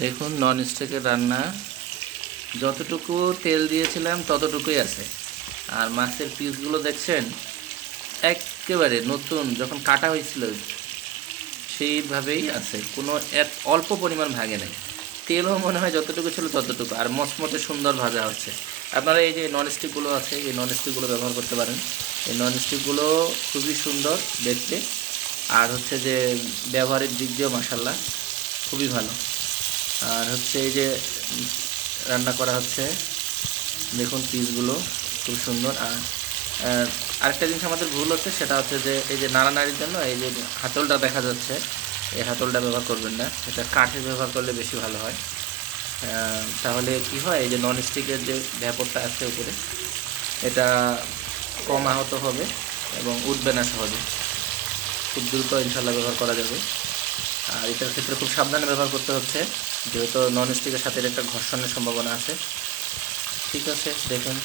দেখুন নন স্টিকের রান্না যতটুকু তেল দিয়েছিলাম ততটুকুই আছে। আর মাছের পিসগুলো দেখছেন একেবারে নতুন যখন কাটা হয়েছিল সেইভাবেই আছে, কোনো এক অল্প পরিমাণ ভাগে নেই। তেলও মনে হয় যতটুকু ছিল ততটুকু, আর মচমচে সুন্দর ভাজা হচ্ছে। আপনারা এই যে নন স্টিকগুলো আছে এই নন স্টিকগুলো ব্যবহার করতে পারেন। এই নন স্টিকগুলো খুবই সুন্দর দেখতে, আর হচ্ছে যে ব্যবহারের দিক দিয়েও মাসাল্লাহ খুবই ভালো। আর হচ্ছে এই যে রান্না করা হচ্ছে, দেখুন পিসগুলো খুব সুন্দর। আর আরেকটা জিনিস আমাদের ভুল হচ্ছে, সেটা হচ্ছে যে এই যে নাড়ানাড়ির জন্য এই যে হাতলটা দেখা যাচ্ছে, এই হাতলটা ব্যবহার করবেন না, এটা কাঠের ব্যবহার করলে বেশি ভালো হয়। তাহলে কি হয়, এই যে নন স্টিকের যে ব্যাপারটা আছে উপরে, এটা কম আহত হবে এবং উঠবে না সহজে, খুব দ্রুত ইনশাল্লাহ ব্যবহার করা যাবে। আর এটার ক্ষেত্রে খুব সাবধানে ব্যবহার করতে হচ্ছে, যেহেতু নন স্টিকের সাথে এর একটা ঘর্ষণের সম্ভাবনা আছে। ঠিক আছে, দেখুন।